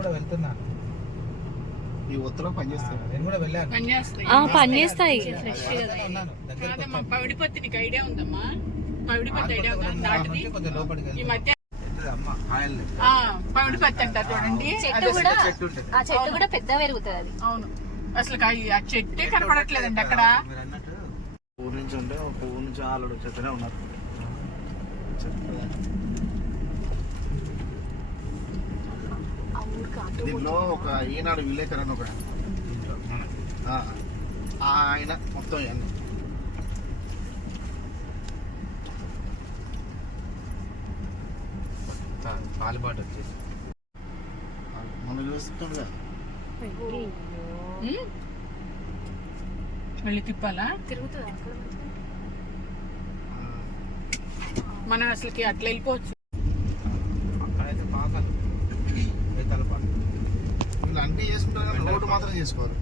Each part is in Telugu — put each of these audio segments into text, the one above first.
కూడా వెళ్తున్నాను. ఈ ఒత్తులో పనిచేస్తాయి. నేను కూడా వెళ్ళాను. పనిచేస్తాయి. మా పవిడిపత్తి నీకు ఐడియా ఉందమ్మా? పవిడిపత్తి ఐడియా ఉందా? దాటిది కొంచెం లోపలికి ఈ మధ్య పవిడి పత్తి అంటారు చూడండి. ఆ చెట్టు కూడా పెద్ద పెరుగుతుంది అది. అవును, అసలు ఆ చెట్టే కనపడట్లేదండి అక్కడ. ఊరు నుంచి ఉంటే ఊరు నుంచి ఆల్రెడీ చెప్తూనే ఉన్నారు. దీనిలో ఒక ఈనాడు విలేకరు అని ఒక ఆయన మొత్తం ఇవన్నీ పాలుబాటు వచ్చేసి మనం చూస్తాం కదా. వెళ్ళి తిప్పాలా? తిరుగుతుంది మనం అసలుకి అట్లా వెళ్ళిపోవచ్చు. అక్కడైతే పాకాలు రైతాల పాక ఇలా అన్నీ చేసుకుంటారు, రోడ్డు మాత్రం చేసుకోరు.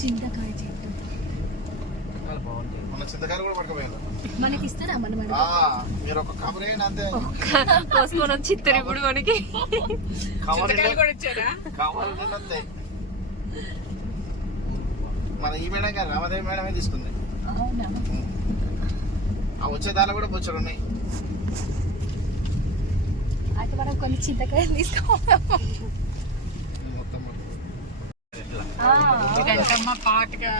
చింతకాయ చెట్టు మన చింతకాయలు కూడా పట్టుకుపోయారు. మనకి ఇస్తారా? మీరు ఒక కవర్ అయినా అంతే కోసుకొని వచ్చి ఇస్తారు ఇప్పుడు మనకి. చింతకాయలు కూడా ఇచ్చారా? కవర్ వస్తాయి. మన ఈ మేడం గారు రామదేవి మేడమే తీసుకుంది. ఆ వచ్చే దానిలో కూడా బొచ్చలు ఉన్నాయి. అయితే మనం కొన్ని చింతకాయలు తీసుకోవాలి. ఇదంటమ్మా పాటగా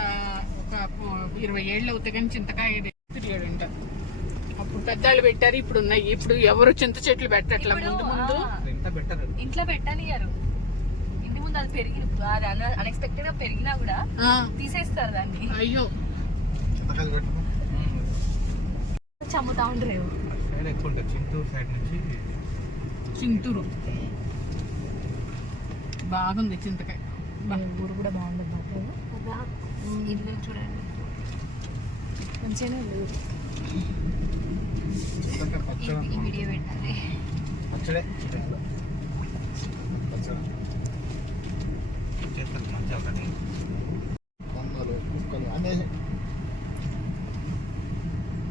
ఒక 20 ఏళ్ళు అవుతాయి కానీ చింతకాయ తిరిగాడంట. అప్పుడు పెద్దలు పెట్టారు, ఇప్పుడు ఉన్నాయి. ఇప్పుడు ఎవరు చింత చెట్లు పెట్టట్లా. ముందు ముందు ఇంట్లో పెట్టనియారు. ఇంటి ముందు అది పెరిగి అన్ఎక్స్పెక్టెడ్ గా పెరిగినా కూడా తీసేస్తారు దాన్ని. అయ్యో, చమ్ముతా ఉండరు. చింతూరు సైడ్ నుంచి చింతూరు బాగుంది చింతకాయ. ఊరు కూడా బాగుంది. ఇల్లు చూడండి మంచిగానే ఉంది. ఈ వీడియో పెట్టాలి. పచ్చడే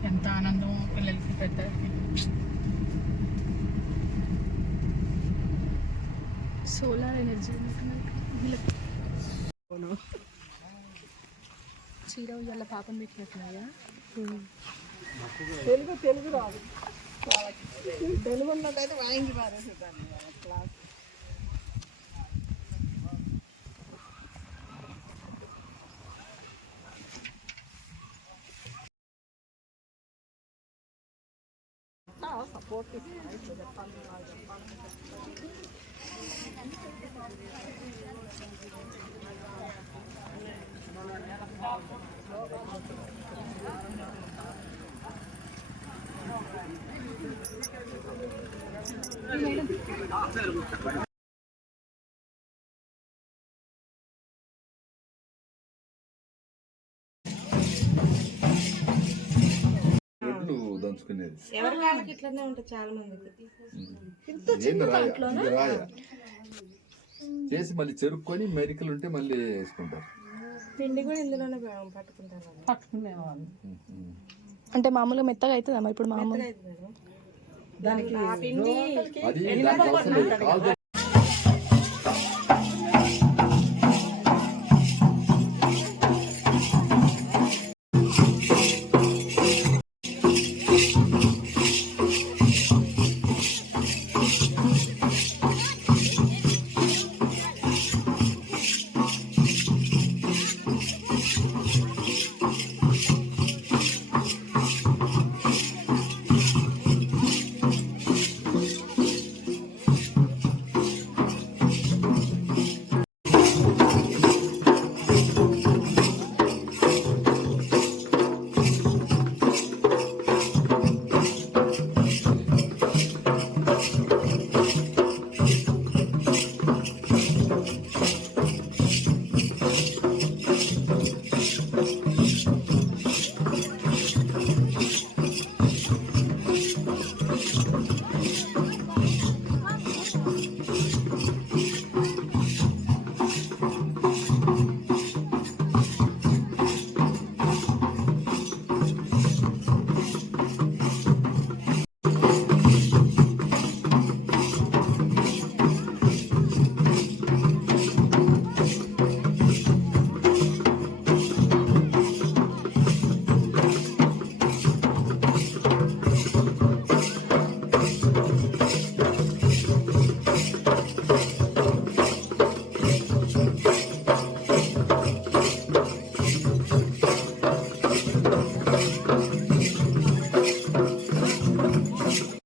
ఎంత ఆనందం పిల్లలకి పెద్దలకి. సోలార్ ఎనర్జీ చీర ఇవాళ పాపం పెట్టినట్టున్నాయా? తెలుగు రాదు. తెలుగు ఉన్నదైతే వాయించి పారేసేదాన్ని క్లాస్. సపోర్ట్ ఎవరి కాళ్ళకి ఇట్లనే ఉంటుంది చాలా మందికి. చేసి మళ్ళీ చెరుక్కొని మెరికలు ఉంటే మళ్ళీ వేసుకుంటారు. పిండి కూడా ఇందులోనే పట్టుకుంటారు. అంటే మామూలుగా మెత్తగా అవుతుందా మరి? ఇప్పుడు మామూలు దానికి పిండి అది